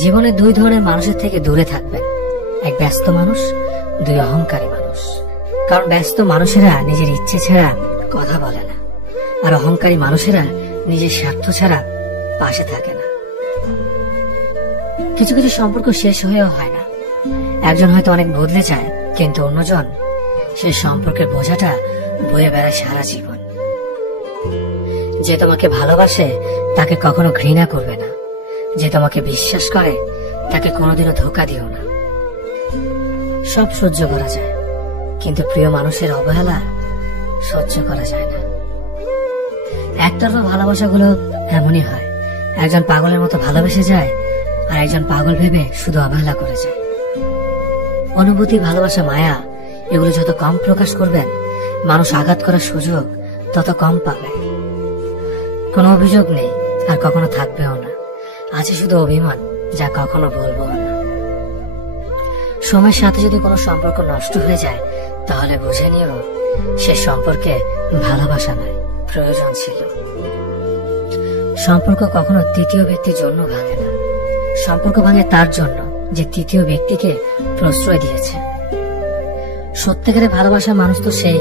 জীবনে দুই ধরনের মানুষের থেকে দূরে থাকবেন, এক ব্যস্ত মানুষ, দুই অহংকারী মানুষ। কারণ ব্যস্ত মানুষেরা নিজের ইচ্ছে ছাড়া কথা বলে না, আর অহংকারী মানুষেরা নিজের স্বার্থ ছাড়া পাশে থাকে না। কিছু কিছু সম্পর্ক শেষ হয়েও হয় না। একজন হয়তো অনেক বদলে যায়, কিন্তু অন্যজন সেই সম্পর্কের বোঝাটা বয়ে বেড়ায় সারা জীবন। যে তোমাকে ভালোবাসে তাকে কখনো ঘৃণা করবে না, যে তোমাকে বিশ্বাস করে তাকে কোনোদিনও ধোঁকা দিও না। সব সহ্য করা যায়, কিন্তু প্রিয় মানুষের অবহেলা সহ্য করা যায় না। একতরফা ভালোবাসাগুলো এমনই হয়, একজন পাগলের মতো ভালোবেসে যায়, আর একজন পাগল ভেবে শুধু অবহেলা করে যায়। অনুভূতি, ভালোবাসা, মায়া এগুলো যত কম প্রকাশ করবেন, মানুষ আঘাত করার সুযোগ তত কম পাবে। কোনো অভিযোগ নেই, আর কখনো থাকবেও না। আছে শুধু অভিমান, যা কখনো বলবো না। সময়ের সাথে যদি কোনো সম্পর্ক নষ্ট হয়ে যায়, তাহলে বুঝে নিও সে সম্পর্কে ভালোবাসা নয়, প্রয়োজন ছিল। সম্পর্ক কখনো তৃতীয় ব্যক্তির জন্য ভাঙে না। সম্পর্ক ভাঙে তার জন্য যে তৃতীয় ব্যক্তিকে প্রশ্রয় দিয়েছে। সত্যিকারের ভালোবাসা মানুষ তো সেই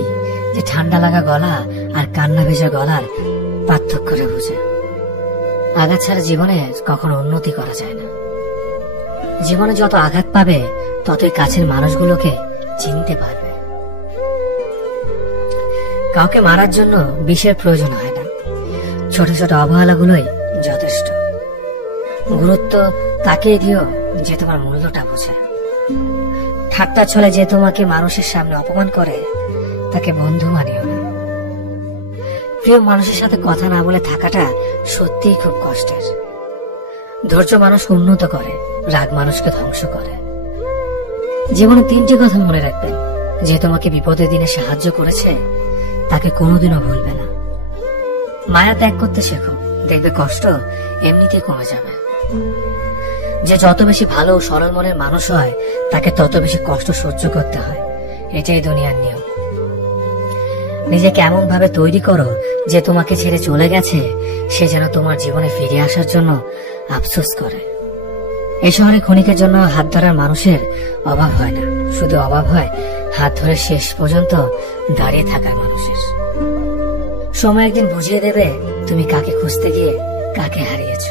যে ঠান্ডা লাগা গলা আর কান্না ভেজা গলার পার্থক্য করে বুঝে। আঘাত ছাড়া জীবনে কখনো উন্নতি করা যায় না। জীবনে যত আঘাত পাবে, ততই কাছের মানুষগুলোকে চিনতে পারবে। কাউকে মারার জন্য বিষের প্রয়োজন হয় না, ছোট ছোট অবহেলাগুলোই যথেষ্ট। গুরুত্ব তাকে দিও যে তোমার মূল্যটা বোঝে। ঠাট্টা ছলে যে তোমাকে মানুষের সামনে অপমান করে, তাকে বন্ধু মানিও না। প্রিয় মানুষের সাথে কথা না বলে থাকাটা সত্যিই খুব কষ্টের। ধৈর্য মানুষকে উন্নত করে, রাগ মানুষকে ধ্বংস করে। জীবনে তিনটি কথা মনে রাখবেন: যে তোমাকে বিপদের দিনে সাহায্য করেছে তাকে কোনোদিনও ভুলবে না। মায়া ত্যাগ করতে শেখো, দেখবে কষ্ট এমনিতেই কমে যাবে। যে যত বেশি ভালো ও সরল মনের মানুষ হয়, তাকে তত বেশি কষ্ট সহ্য করতে হয়। এটাই দুনিয়ার নিয়ম। নিজেকে এমন ভাবে তৈরি করো যে তোমাকে ছেড়ে চলে গেছে সে যেন তোমার জীবনে ফিরে আসার জন্য আফসোস করে। এই শহরে ক্ষণিকের জন্য হাত ধরার মানুষের অভাব হয় না, শুধু অভাব হয় হাত ধরে শেষ পর্যন্ত দাঁড়িয়ে থাকার মানুষের। সময় একদিন বুঝিয়ে দেবে তুমি কাকে খুঁজতে গিয়ে কাকে হারিয়েছ।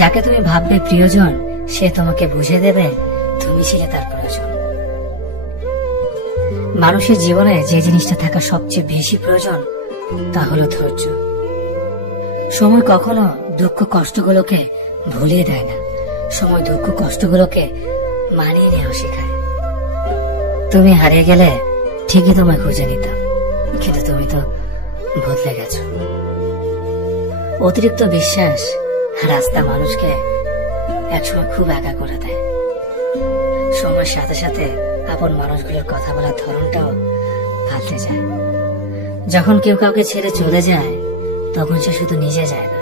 যাকে তুমি ভাববে প্রিয়জন, সে তোমাকে বুঝিয়ে দেবে তুমি ছিলে তার প্রয়োজন। মানুষের জীবনে যে জিনিসটা থাকা সবচেয়ে বেশি প্রয়োজন তা হলো ধৈর্য। সময় কখনো দুঃখ কষ্টগুলোকে ভুলিয়ে দেয় না, সময় দুঃখ কষ্টগুলোকে মানিয়ে নেওয়া শেখায়। তুমি হারিয়ে গেলে ঠিকই তোমায় খুঁজে নিতাম, কিন্তু তুমি তো বদলে গেছো। অতিরিক্ত বিশ্বাস রাস্তা মানুষকে একসময় খুব একা করে দেয়। সময়ের সাথে সাথে আপন মানুষগুলোর কথা বলার ধরনটাও পাল্টে যায়। যখন কেউ কাউকে ছেড়ে চলে যায়, তখন সে শুধু নিজে যায় না,